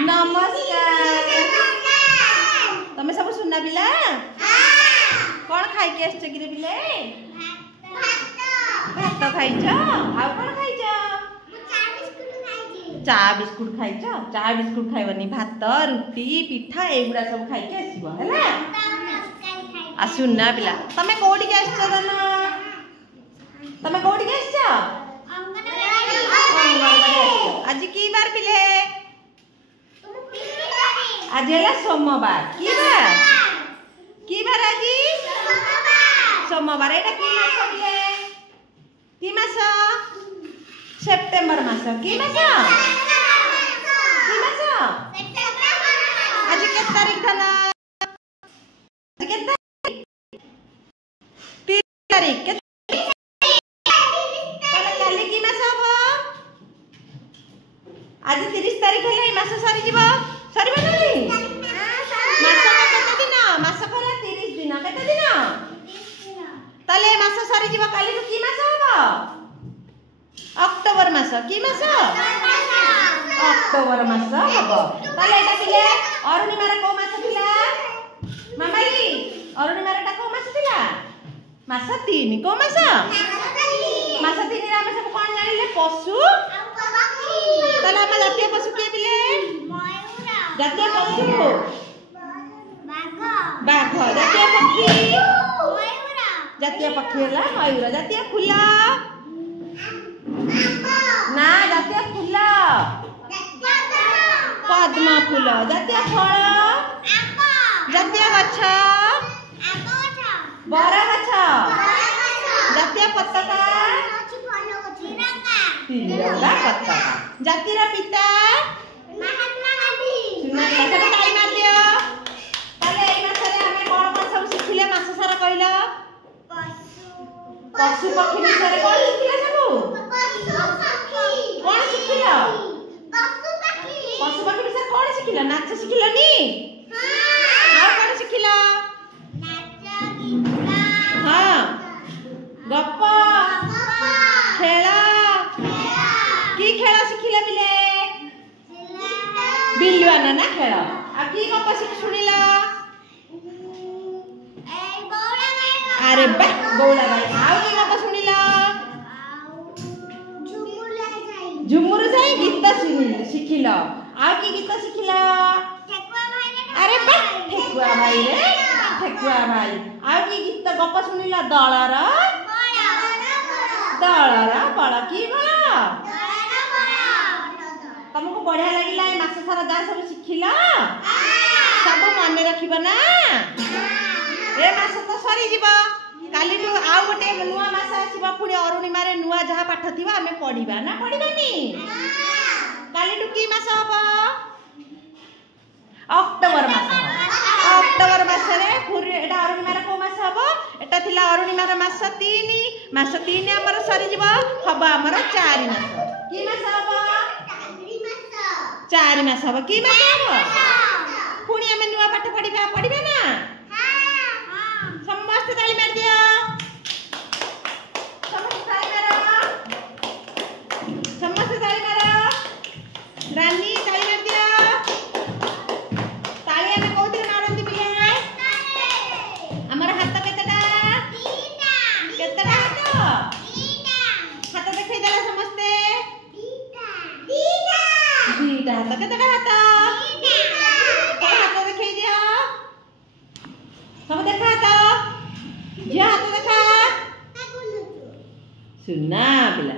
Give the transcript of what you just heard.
नमस्कार। तमे सब सुनना पिला कौन खाई के आछे कि रे पिले? भात खाइछ आ कौन खाइछ? चा बिस्कुट खाइछ। चा बिस्कुट खाइबनी भात रुटी पिठा एगुड़ा सब खाई के आसीबो हैला। आ सुनना पिला तमे कोडी के आछछ दन? तमे कोडी के आछछ? आज की बार पिले? आज है सोमवार। की बार? की बार आज? सोमवार। एटा की मास पिले? की मास? सेप्टेम्बर मास। की मास? की मास? आज के तारीख था ना? आज के तारीख? 30 तारीख के काली की मास हबो? आज 30 तारीख है मास सरी जीवो। सरीबो नहीं? मास केते दिन? मास कहला 30 दिन। केते दिन? ताले मास सरी जीवो काली की मास हबो? अक्टोबर मास। की मास? अक्टोबर मास हबो। ताले एटा पिले अरुणिमार को मास थिला? मामाली अरुणिमार एटा को मास थिला? मास 3। को मास? मास 3 रे हम सब कोन जानिले? पशु। ताले हम जातीय पशु के पिले? जातीय पशु बाघ। जातीय पक्षी जातीय पक्षी है मयूर। जातीय फूल ना? जातीय फूल पद्म फूल। जातीय फल? जातीय गछ बर गछ। जातीय पताका तिरंगा पताका। जातीय पिता पशु पक्षी विषय कौन शिखिला सब? कौन शिखिला? पशु पक्षी विषय कौन शिखिला? नाच शिखिलनी? और कौन शिखिला? हाँ गप खेल। की खेल शिखिला पिले? बिलुआना ना खेल। आ की गप शिख सुनिला? अरे बा गौड़ा गाई। आउ की गप सुनिला? झुमुर जाई गीत शिखिल। आउ की गीत शिखिल? अरे बा ठेकुआ भाई रे ठेकुआ भाई। आउ की गीत गप सुनिला? दलर बड़। की बड़? तुमको बढ़िया लगिला ए मास सारा जा सब शिखिल? सब मन रखिब ना? ए मास तो सरी जीव। काली आउ गोटे नुआ मास आसीबा पुणी अरुणिमा रे नुआ जहा पाठ थिबा हमें पढिबा ना? पढिबानी? काली की मास हबो? अक्टोबर मास। अक्टोबर मास रे पुरी एटा अरुणिमा रे को मास हबो? एटा थिला अरुणिमा रे मास 3। मास 3 हमर सरी जीव हबो हमर 4 मास। की मास हबो? 4 मास हबो। की मास हबो? पुणी हमें नुआ पाठ पढिबा ना? समस्त ताली मार दियो। समस्त ताली मारो। रानी ताली मार दियो। ताली हमें कोथिरे मारंती पिले? हमर हाथ केतेटा? केतेटा हाथ? हाथ देखै देला समस्ते? दीटा हाथ। केतेटा हाथ? हाथ देखै दियो। सब देखा हाथ। झिया हाथ देखा। सुनना पिला